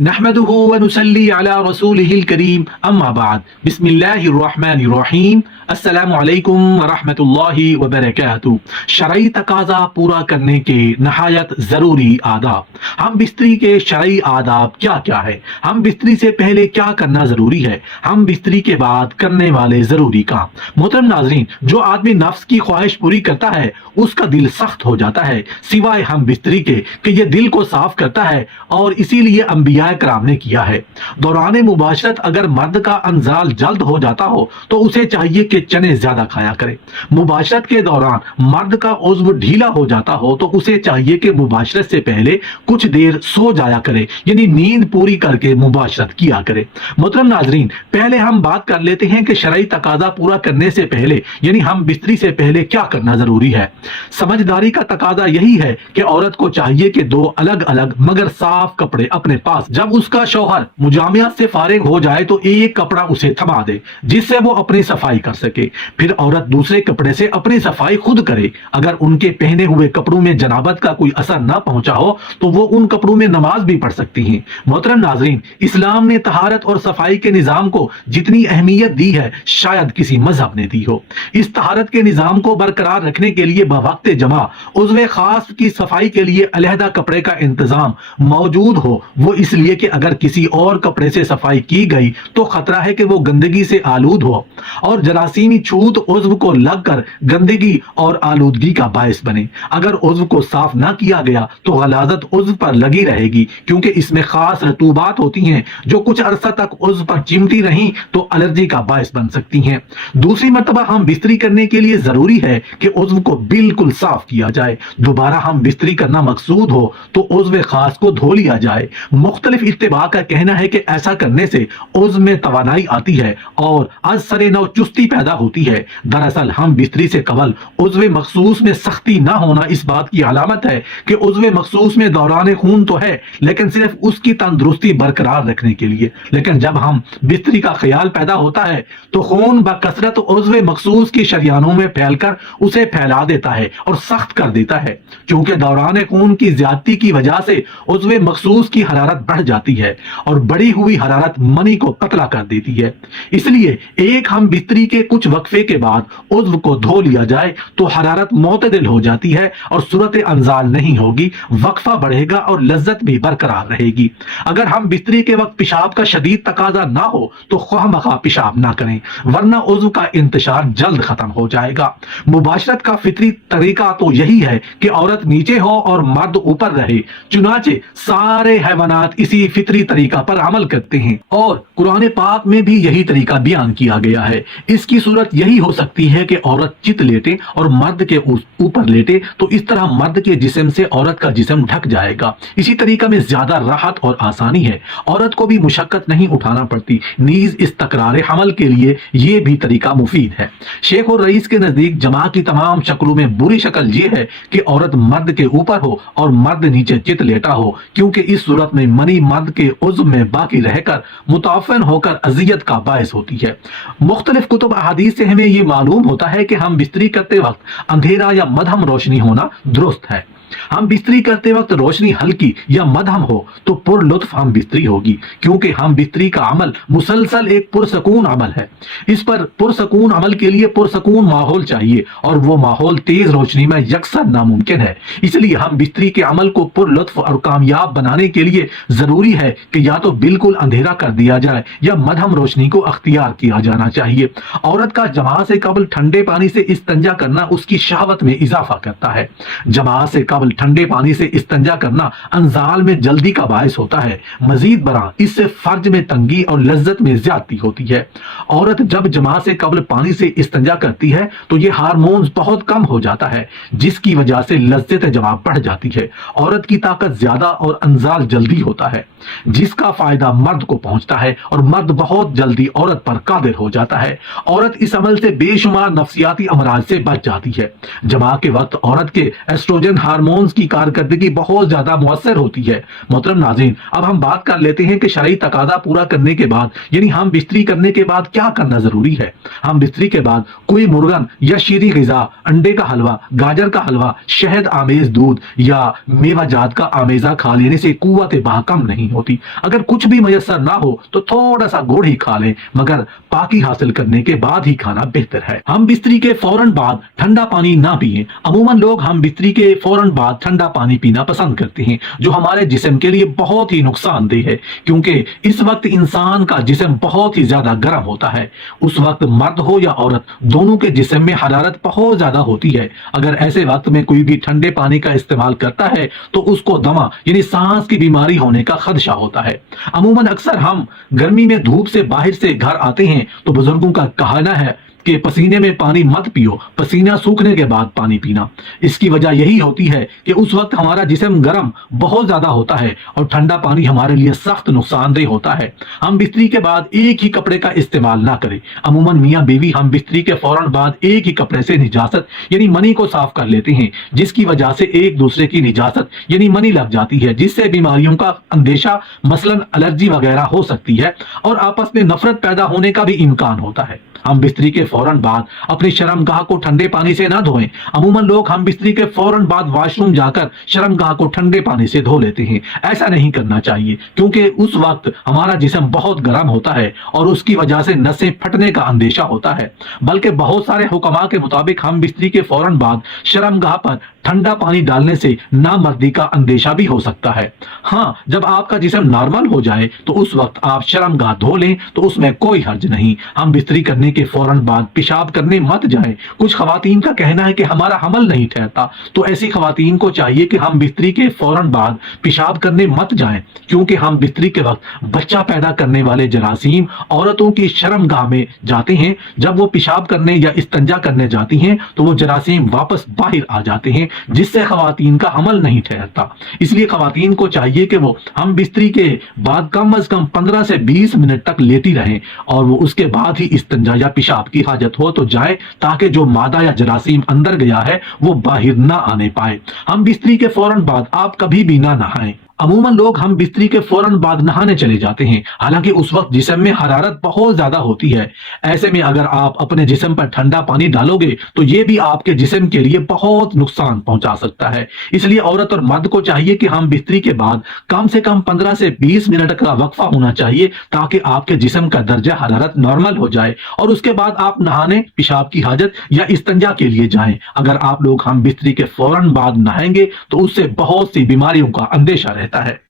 نحمده ونصلي على رسوله الكريم اما بعد بسم اللہ الرحمن الرحیم السلام علیکم ورحمۃ اللہ وبرکاتہ۔ شرعی تقاضا پورا کرنے کے نہایت ضروری آداب۔ ہم بستری کے شرعی آداب کیا کیا ہے؟ ہم بستری سے پہلے کیا کرنا ضروری ہے؟ ہم بستری کے بعد کرنے والے ضروری کام۔ محترم ناظرین، جو آدمی نفس کی خواہش پوری کرتا ہے اس کا دل سخت ہو جاتا ہے، سوائے ہم بستری کے کہ یہ دل کو صاف کرتا ہے، اور اسی لیے انبیاء کرام نے کیا ہے۔ دوران مباشرت اگر مرد کا انزال جلد ہو جاتا ہو تو اسے چاہیے کہ چنے زیادہ کھایا کرے۔ مباشرت کے دوران مرد کا عضو ڈھیلا ہو جاتا ہو تو اسے چاہیے کہ مباشرت سے پہلے کچھ دیر سو جایا کرے، یعنی نیند پوری کر کے مباشرت کیا کرے۔ محترم ناظرین، پہلے ہم بات کر لیتے ہیں کہ شرعی تقاضا پورا کرنے سے پہلے، یعنی ہم بستری سے پہلے کیا کرنا ضروری ہے۔ سمجھداری کا تقاضا یہی ہے کہ عورت کو چاہیے کہ دو الگ الگ مگر صاف کپڑے اپنے پاس، جب اس کا شوہر مجامعت سے فارغ ہو جائے تو ایک کپڑا اسے تھما دے جس سے وہ اپنی صفائی کر سکے، پھر عورت دوسرے کپڑے سے اپنی صفائی خود کرے۔ اگر ان کے پہنے ہوئے کپڑوں میں جنابت کا کوئی اثر نہ پہنچا ہو تو وہ ان کپڑوں میں نماز بھی پڑھ سکتی ہیں۔ محترم ناظرین، اسلام نے طہارت اور صفائی کے نظام کو جتنی اہمیت دی ہے شاید کسی مذہب نے دی ہو۔ اس طہارت کے نظام کو برقرار رکھنے کے لیے بوقت جمع عضو خاص کی صفائی کے لیے علیحدہ کپڑے کا انتظام موجود ہو، وہ اس لیے کہ اگر کسی اور کپڑے سے صفائی کی گئی تو خطرہ ہے کہ وہ گندگی سے آلود ہو اور جراثیمی چھوت عضو کو لگ کر گندگی اور آلودگی کا باعث بنے۔ اگر عضو کو صاف نہ کیا گیا تو غلاظت عضو پر لگی رہے گی، کیونکہ اس میں خاص رطوبات ہوتی ہیں جو کچھ عرصہ تک عضو پر چمٹی رہیں تو الرجی کا باعث بن سکتی ہیں۔ دوسری مرتبہ ہم بستری کرنے کے لیے ضروری ہے کہ عضو کو بالکل صاف کیا جائے۔ دوبارہ ہم بستری کرنا مقصود ہو تو عضو خاص کو دھو لیا جائے۔ مختلف اتباع کا کہنا ہے کہ ایسا کرنے سے عضو میں توانائی آتی ہے اور از سر نو چستی پیدا ہوتی ہے۔ دراصل ہم بستری سے قبل عضو مخصوص میں سختی نہ ہونا اس بات کی علامت ہے کہ عضو مخصوص میں دوران خون تو ہے لیکن صرف اس کی تندرستی برقرار رکھنے کے لیے، لیکن جب ہم بستری کا خیال پیدا ہوتا ہے تو خون بکثرت عضو مخصوص کی شریانوں میں پھیل کر اسے پھیلا دیتا ہے اور سخت کر دیتا ہے۔ چونکہ دوران خون کی زیادتی کی وجہ سے عضو مخصوص کی حرارت بڑھ جاتی ہے اور بڑھی ہوئی حرارت منی کو پتلا کر دیتی ہے، اس لیے ایک ہم بستری کے کچھ وقفے کے بعد عضو کو دھو لیا جائے تو حرارت معتدل ہو جاتی ہے اور صورت انزال نہیں ہوگی، وقفہ بڑھے گا اور لذت بھی برقرار رہے گی۔ اگر ہم بستری کے وقت پیشاب کا شدید تقاضا نہ ہو تو خواہ مخواہ پیشاب نہ کریں، ورنہ عضو کا انتشار جلد ختم ہو جائے گا۔ مباشرت کا فطری طریقہ تو یہی ہے کہ عورت نیچے ہو اور مرد اوپر رہے، چنانچہ سارے حیوانات اسی فطری طریقہ پر عمل کرتے ہیں اور قرآن پاک میں بھی یہی طریقہ بیان کیا گیا ہے۔ اس کی صورت یہی ہو سکتی ہے کہ عورت چت لیٹے اور مرد کے اوپر لیٹے تو اس طرح مرد کے جسم سے عورت کا جسم ڈھک جائے گا۔ اسی طریقہ میں زیادہ راحت اور آسانی ہے، عورت کو بھی مشقت نہیں اٹھانا پڑتی، نیز اس تکرار حمل کے لیے یہ بھی طریقہ مفید ہے۔ شیخ اور رئیس کے نزدیک جماع کی تمام شکلوں میں بری شکل یہ ہے کہ عورت مرد کے اوپر ہو اور مرد نیچے چت لیٹا ہو، کیونکہ اس صورت میں منی مرد کے عضو میں باقی رہ کر متعفن ہو کر اذیت کا باعث ہوتی ہے۔ مختلف کتب احادیث سے ہمیں یہ معلوم ہوتا ہے کہ ہم بستری کرتے وقت اندھیرا یا مدھم روشنی ہونا درست ہے۔ ہم بستری کرتے وقت روشنی ہلکی یا مدھم ہو تو پر لطف ہم بستری ہوگی، کیونکہ ہم بستری کا عمل مسلسل ایک پرسکون عمل ہے۔ اس پر پرسکون عمل کے لیے پرسکون ماحول چاہیے اور وہ ماحول تیز روشنی میں یکسر ناممکن ہے۔ اس لیے ہم بستری کے عمل کو پر لطف اور کامیاب بنانے کے لیے ضروری ہے کہ یا تو بالکل اندھیرا کر دیا جائے یا مدھم روشنی کو اختیار کیا جانا چاہیے۔ عورت کا جماع سے قبل ٹھنڈے پانی سے استنجا کرنا اس کی شہوت میں اضافہ کرتا ہے۔ جماع سے قبل ٹھنڈے پانی سے استنجا کرنا انزال میں جلدی کا باعث ہوتا ہے۔ مزید برآں اس سے فرج میں تنگی اور لذت میں زیادتی ہوتی ہے۔ عورت جب جماع سے قبل پانی سے استنجا کرتی ہے تو یہ ہارمونز بہت کم ہو جاتا ہے، جس کی وجہ سے لذت جماع بڑھ جاتی ہے۔ عورت کی طاقت زیادہ اور انزال جلدی ہوتا ہے، جس کا فائدہ مرد کو پہنچتا ہے اور مرد بہت جلدی عورت پر قادر ہو جاتا ہے۔ عورت اس عمل سے بے شمار نفسیاتی امراض سے بچ جاتی ہے۔ جماع کے وقت عورت کے ایسٹروجن ہارمون ہارمونز کی کارکردگی بہت زیادہ مؤثر ہوتی ہے۔ محترم ناظرین، اب ہم بات کر لیتے ہیں کہ شرعی تقاضا پورا کرنے کے بعد یعنی ہم بستری کرنے کے بعد کیا کرنا ضروری ہے۔ ہم بستری کے بعد کوئی مرغن یا شیریں غذا، انڈے کا حلوہ، گاجر کا حلوہ، شہد آمیز دودھ یا میوہ جات کا آمیزہ کھا لینے سے قوت بہا کم نہیں ہوتی۔ اگر کچھ بھی میسر نہ ہو تو تھوڑا سا گڑ ہی کھا لیں، مگر پاکی حاصل کرنے کے بعد ہی کھانا بہتر ہے۔ ہم بستری کے فوراً بعد ٹھنڈا پانی نہ پیئیں۔ عموماً لوگ ہم بستری کے فوراً بعد ٹھنڈا پانی پینا پسند کرتے ہیں، جو ہمارے جسم کے لیے بہت ہی نقصان دہ ہے، کیونکہ اس وقت انسان کا جسم بہت ہی زیادہ گرم ہوتا ہے۔ اس وقت مرد ہو یا عورت، دونوں کے جسم میں حرارت بہت زیادہ ہوتی ہے۔ اگر ایسے وقت میں کوئی بھی ٹھنڈے پانی کا استعمال کرتا ہے تو اس کو دمہ یعنی سانس کی بیماری ہونے کا خدشہ ہوتا ہے۔ عموماً اکثر ہم گرمی میں دھوپ سے باہر سے گھر آتے ہیں تو بزرگوں کا کہنا ہے کہ پسینے میں پانی مت پیو، پسینہ سوکھنے کے بعد پانی پینا۔ اس کی وجہ یہی ہوتی ہے کہ اس وقت ہمارا جسم گرم بہت زیادہ ہوتا ہے اور ٹھنڈا پانی ہمارے لیے سخت نقصان دہ ہوتا ہے۔ ہم بستری کے بعد ایک ہی کپڑے کا استعمال نہ کریں۔ عموماً میاں بیوی ہم بستری کے فوراً بعد ایک ہی کپڑے سے نجاست یعنی منی کو صاف کر لیتے ہیں، جس کی وجہ سے ایک دوسرے کی نجاست یعنی منی لگ جاتی ہے، جس سے بیماریوں کا اندیشہ مثلاً الرجی وغیرہ ہو سکتی ہے اور آپس میں نفرت پیدا ہونے کا بھی امکان ہوتا ہے۔ ہم بستری کے فوراً بعد اپنی شرمگاہ کو ٹھنڈے پانی سے نہ دھوئیں۔ عموماً لوگ ہم بستری کے فوراً بعد واش روم جا کر شرمگاہ کو ٹھنڈے پانی سے دھو لیتے ہیں۔ ایسا نہیں کرنا چاہیے، کیونکہ اس وقت ہمارا جسم بہت گرم ہوتا ہے اور اس کی وجہ سے نسیں پھٹنے کا اندیشہ ہوتا ہے۔ بلکہ بہت سارے حکماء کے مطابق ہم بستری کے فوراً بعد شرمگاہ پر ٹھنڈا پانی ڈالنے سے نامردی کا اندیشہ بھی ہو سکتا ہے۔ ہاں، جب آپ کا جسم نارمل ہو جائے تو اس وقت آپ شرمگاہ دھو لیں تو اس میں کوئی حرج نہیں۔ ہم بستری کرنے کے فوراً بعد پیشاب کرنے مت جائیں۔ کچھ خواتین کا کہنا ہے کہ ہمارا حمل نہیں ٹھہرتا، تو ایسی خواتین کو چاہیے کہ ہم بستری کے فوراً بعد پیشاب کرنے مت جائیں، کیونکہ ہم بستری کے وقت بچہ پیدا کرنے والے جراثیم عورتوں کی شرمگاہ میں جاتے ہیں۔ جب وہ پیشاب کرنے یا استنجا کرنے جاتی ہیں تو وہ جراثیم واپس باہر آ جاتے ہیں، جس سے خواتین کا حمل نہیں ٹھہرتا۔ اس لیے خواتین کو چاہیے کہ وہ ہم بستری کے بعد کم از کم 15 سے 20 منٹ تک لیٹی رہیں اور وہ اس کے بعد ہی استنجا یا پیشاب کی حاجت ہو تو جائے، تاکہ جو مادہ یا جراثیم اندر گیا ہے وہ باہر نہ آنے پائے۔ ہم بستری کے فوراً بعد آپ کبھی بھی نہ نہائیں۔ عموماً لوگ ہم بستری کے فوراً بعد نہانے چلے جاتے ہیں، حالانکہ اس وقت جسم میں حرارت بہت زیادہ ہوتی ہے۔ ایسے میں اگر آپ اپنے جسم پر ٹھنڈا پانی ڈالو گے تو یہ بھی آپ کے جسم کے لیے بہت نقصان پہنچا سکتا ہے۔ اس لیے عورت اور مرد کو چاہیے کہ ہم بستری کے بعد کم سے کم 15 سے 20 منٹ کا وقفہ ہونا چاہیے، تاکہ آپ کے جسم کا درجہ حرارت نارمل ہو جائے اور اس کے بعد آپ نہانے، پیشاب کی حاجت یا استنجا کے لیے جائیں۔ اگر آپ لوگ ہم بستری کے فوراً بعد نہائیں گے تو اس سے بہت سی بیماریوں کا اندیشہ رہتا ہے۔